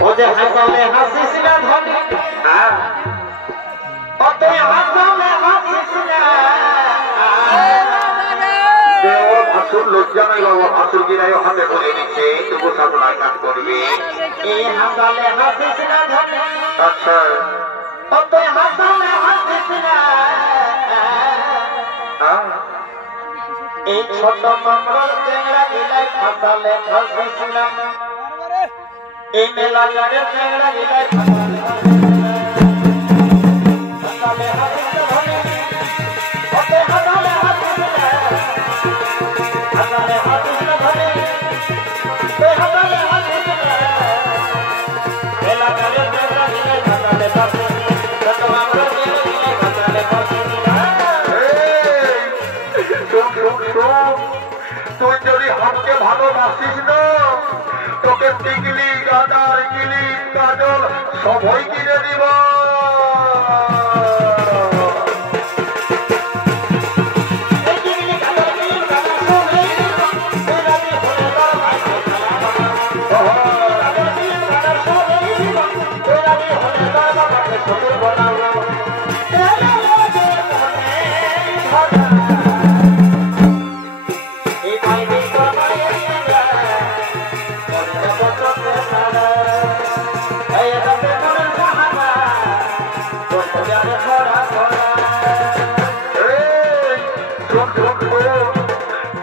ও যে হাসালে হাসিস না ধনী ও তুই হাসালে হাসিস না ভাসুর লজ্জা নাই বাবা ভাসুর গিরাই হাতে করে দিচ্ছে তবু সাধনার কাজ করবে এই হাসালে হাসিস না ধনী আচ্ছা ও তুই হাসালে হাসিস না এই ছোট মঙ্গল চেংড়া গিলাই হাসালে হাসিস না এই মেলা গাড়ে চেংড়া গিলাই হাসালে হাসিস না ধনী ও তুই হাসালে হাসিস না হাসালে হাসিস না ধনী তুই হাসালে হাসিস না মেলা গাড়ে চেংড়া গিলাই হাসালে হাসিস না ছোট মঙ্গল চেংড়া গিলাই হাসালে হাসিস না তুই যদি হামকে ভালোবাসিস না তোকে টিকলি গাদার কিলিপ কাজল সবই কিনে দিব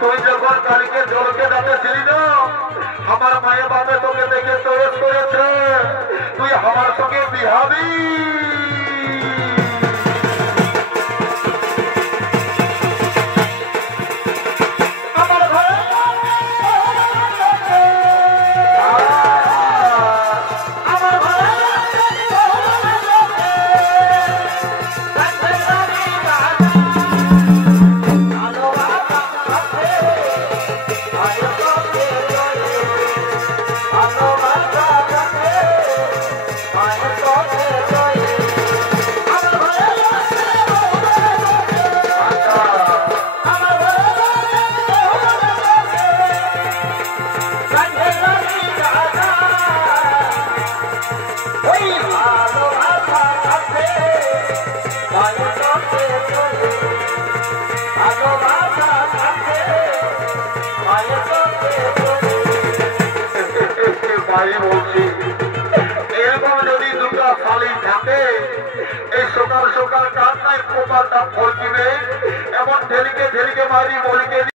তুই যখন কালকে জলকে ডাকেছিলি না আমার মায়ের বাবা তোকে দেখে চয়েস করেছে তুই আমার সঙ্গে বিহাবি এরকম যদি দুটা শালি থাকে এই সকাল সকাল কান্নায় পোকাটা ফলকিবে এমন ঢেলকে ঢেলকে মারি বলিকে